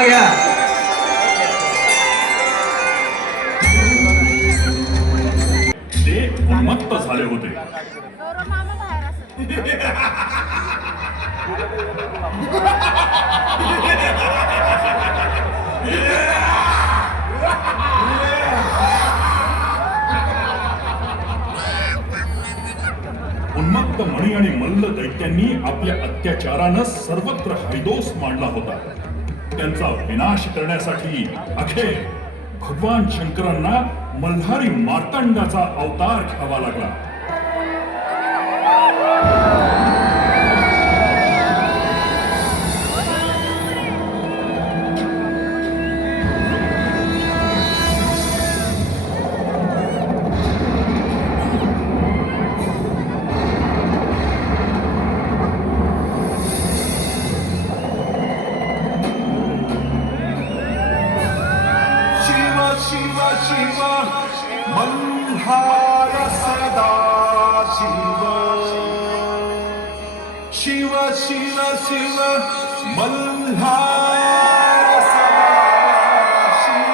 पुढाकार घ्या. ते उन्मत्त झाले होते. उन्मत्त मणी आणि मल्ल दैत्यांनी आपल्या अत्याचारानं सर्वत्र हैदोस मांडला होता. त्यांचा विनाश करण्यासाठी अखेर भगवान शंकरांना मल्हारी मार्तंडाचा अवतार घ्यावा लागला. मल्हार सदा शिव शिव शिव शिव मल्हार सदा शिव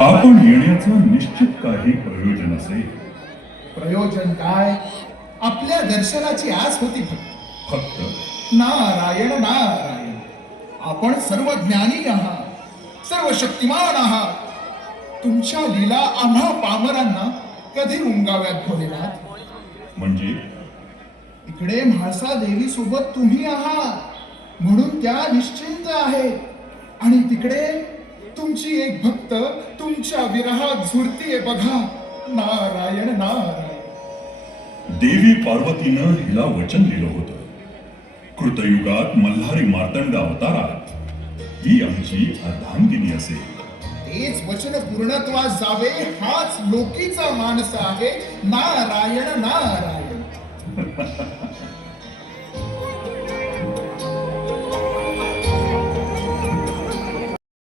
आपण येण्याचं निश्चित काही प्रयोजन असेल. प्रयोजन काय? आपल्या दर्शनाची आस होती फक्त नारायण नारायण. आपण सर्व ज्ञानी आहात, सर्व शक्तिमान आहात. तुमच्या लीला आम्हा पामरांना कधी उमगाव्यात भोलेनाथ? म्हणजे इकडे म्हाळसा देवी सोबत तुम्ही आहात म्हणून त्या निश्चिंत आहेत, आणि तिकडे तुमची एक भक्त तुमच्या विरहात झुरतीये बघा. नारायण नारायण. देवी पार्वतीनं हिला वचन दिलं होतं, कृतयुगात मल्हारी मार्तंड अवतारात ही आमची अर्धांगिनी असेल. तेच वचन पूर्णत्वास जावे हाच लोकीचा मानस आहे. नारायण नारायण.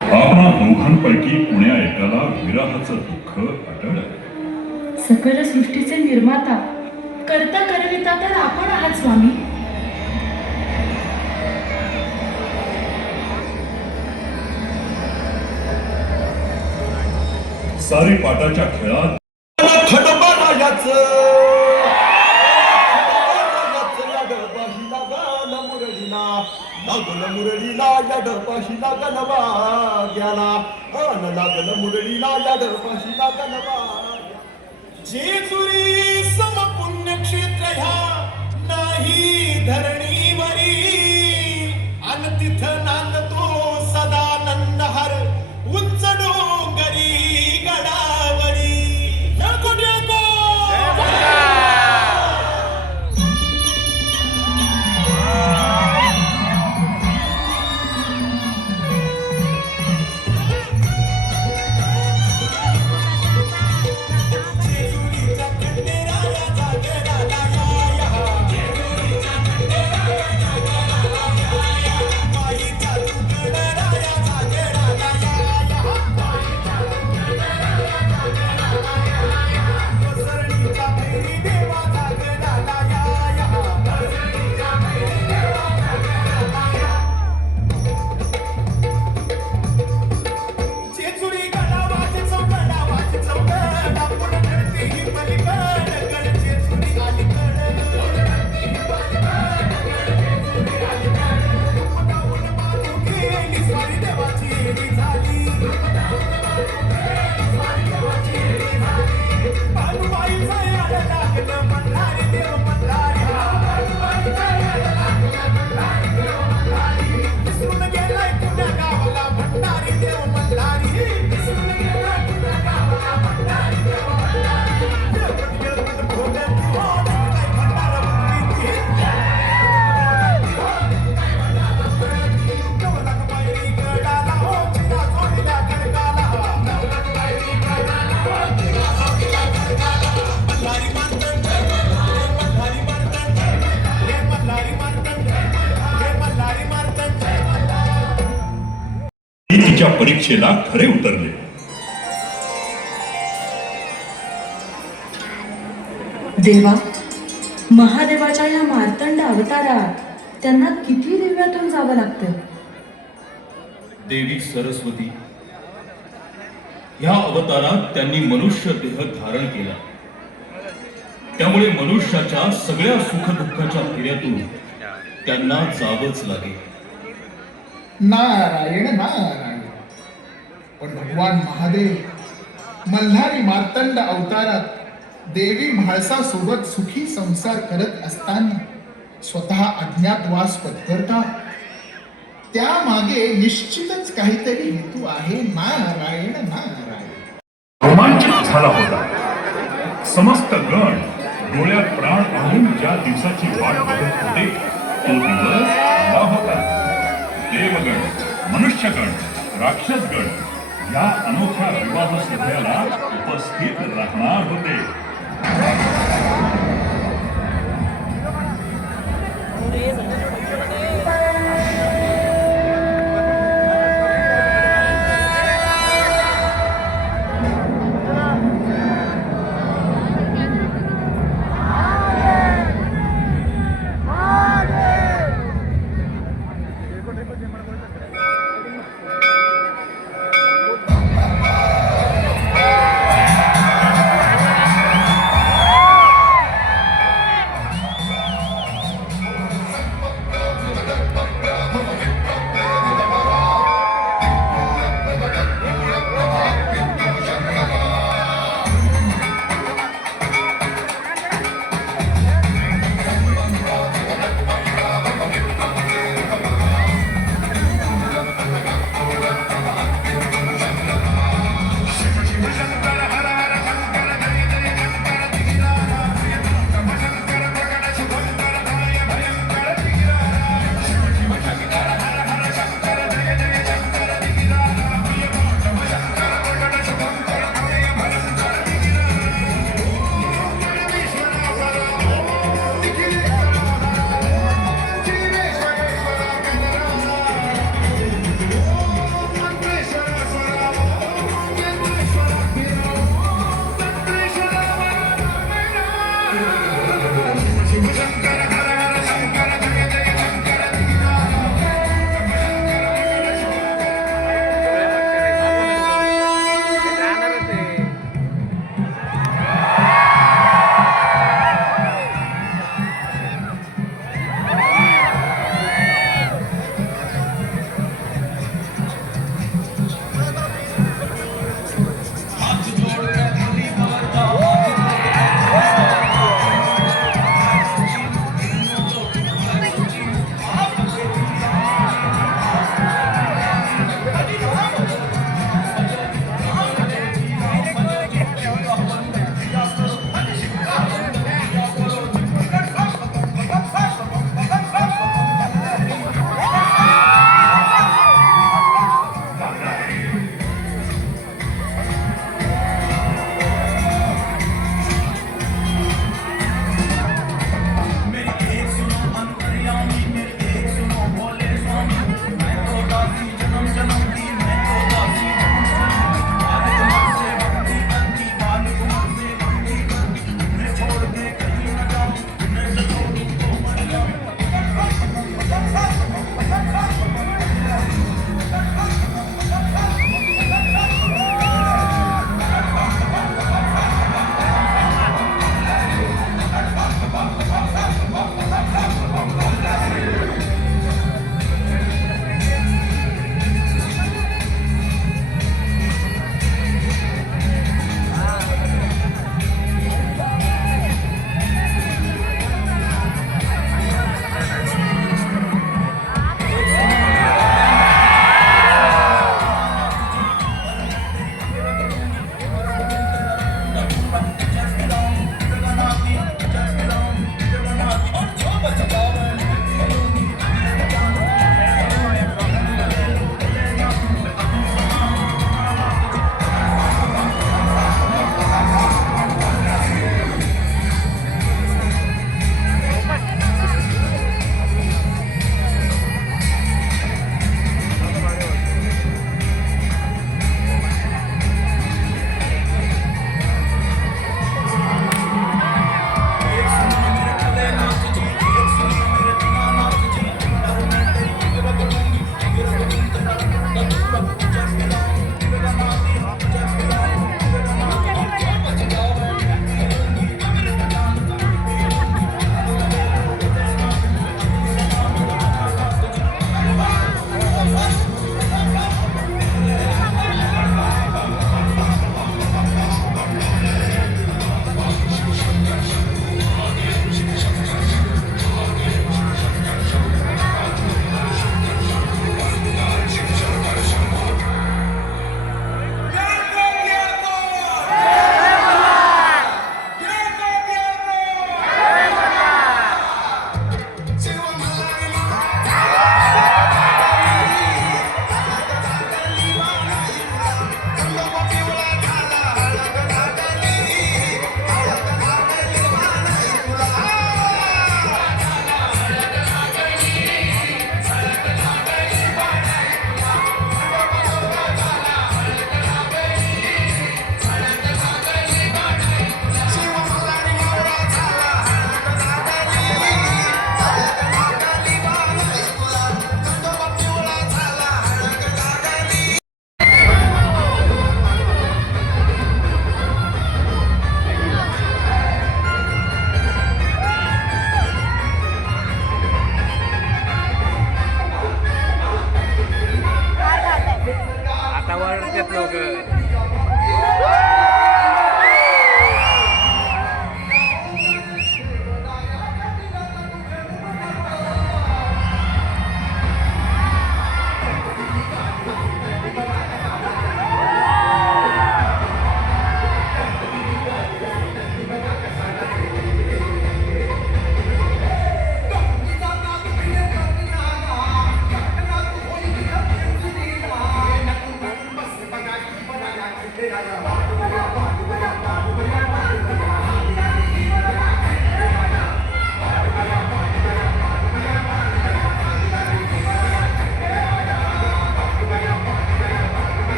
आपणा दोघांपैकी कुण्या एकाला विरहाचं दुःख अटळ आहे. सकल सृष्टीचे निर्माता करता करविता तर आपण आहात स्वामी. सारी पाटाच्या खेळात लागल मुरळीला याडपाशी लागलवा गेला. लागल मुरळीला याडपाशी लागलवा. जेजुरी समपुण्य क्षेत्र ह्या नाही धरणीवरी, अन तिथ नांदतो सदानंद हर उंच डोंगरी गडावरी. जेजुरीचा खंडेरायाचा परीक्षेला खरे उतरले. देवा, महादेवाच्या या मार्तंड अवतारात त्यांना किती दिव्यातून जावं लागतं. देवी सरस्वती ह्या अवतारात त्यांनी मनुष्य देह धारण केला. त्यामुळे मनुष्याच्या सगळ्या सुखदुःखाच्या फेऱ्यातून त्यांना जावंच लागेल. नारायण नारायण. पण भगवान महादेव मल्हारी मार्तंड अवतारात देवी म्हाळसासोबत सुखी संसार करत असताना स्वतः अज्ञातवास पत्करतात. त्यामागे निश्चितच काहीतरी हेतू आहे. नारायण नारायण. रोमांचित झाला होता. समस्त गण डोळ्यात प्राण आणून ज्या दिवसाची वाट बघत होते तो दिवस आला होता. देवगण, मनुष्यगण, राक्षसगण या अनोख्या विवाह सोहळ्याला उपस्थित राहणार होते.